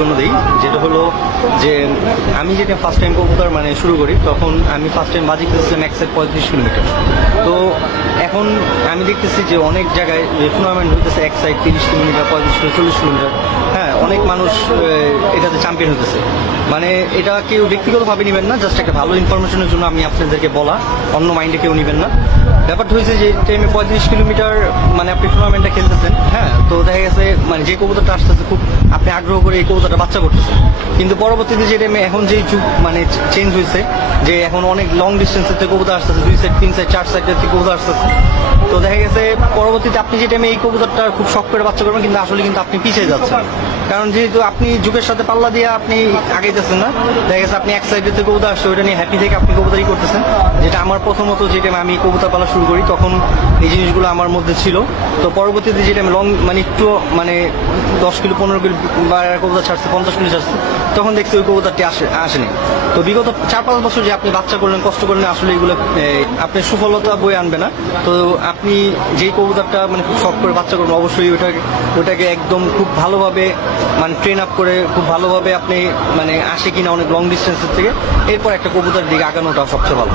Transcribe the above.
জন্য দিই, যেটা হলো যে আমি যেটা ফার্স্ট টাইম কবুতর মানে শুরু করি, তখন আমি ফার্স্ট টাইম বাজি খেতেছিলাম 135 কিলোমিটার। তো এখন আমি দেখতেছি যে অনেক জায়গায় টুর্নামেন্ট হইতেছে 130 কিলোমিটার, 35 কিলোমিটার, 40 কিলোমিটার। হ্যাঁ, অনেক মানুষ এটাতে চ্যাম্পিয়ন হতেছে। মানে এটা কেউ ব্যক্তিগতভাবে নেবেন না, জাস্ট একটা ভালো ইনফরমেশনের জন্য আমি আপনাদেরকে বলা, অন্য মাইন্ডে কেউ নেবেন না। ব্যাপারটা হয়েছে যে টাইমে 35 কিলোমিটার মানে আপনি টুর্নামেন্টটা খেলতেছেন, হ্যাঁ, তো দেখা গেছে মানে যে কবুতরটা আসতেছে খুব আপনি আগ্রহ করে এই কবুতরটা বাচ্চা করতেছেন, কিন্তু পরবর্তীতে যে টাইমে এখন যে যুগ মানে চেঞ্জ হয়েছে, যে এখন অনেক লং ডিস্টেন্সের থেকে কবুতর আসতেছে, 2 সাইড 3 সাইড 4 সাইডের থেকে কবুতর আসতেছে। তো দেখা গেছে পরবর্তীতে আপনি যে টাইমে এই কবুতরটা খুব শখ করে বাচ্চা করবেন, কিন্তু আসলে কিন্তু আপনি পিছিয়ে যাচ্ছেন, কারণ যেহেতু আপনি যুগের সাথে পাল্লা দিয়ে আপনি আগাইতেছেন না। দেখা গেছে আপনি এক সাইডের থেকে কবুতর আসছে, ওইটা নিয়ে হ্যাপি থেকে আপনি কবুতরই করতেছেন, যেটা আমার প্রথমত যে টাইমে আমি কবুতর পালা শুরু করি তখন এই জিনিসগুলো আমার মধ্যে ছিল। তো পরবর্তীতে যে টাইমে লং মানে একটু মানে 10 কিলো 15 কিলো বা কবুতর ছাড়ছে, 50 কিলো ছাড়ছে, তখন দেখছি ওই কবুতরটি আসেনি। তো বিগত 4-5 বছর যে আপনি বাচ্চা করলেন, কষ্ট করলেন, আসলে এগুলো আপনি সুফলতা বয়ে আনবে না। তো আপনি যেই কবুতরটা মানে খুব শখ করে বাচ্চা করবেন, অবশ্যই ওটাকে একদম খুব ভালোভাবে মানে ট্রেন আপ করে খুব ভালোভাবে আপনি মানে আসে কিনা অনেক লং ডিস্টেন্সের থেকে, এরপর একটা কবুতরের দিকে আগানোটা সবচেয়ে ভালো।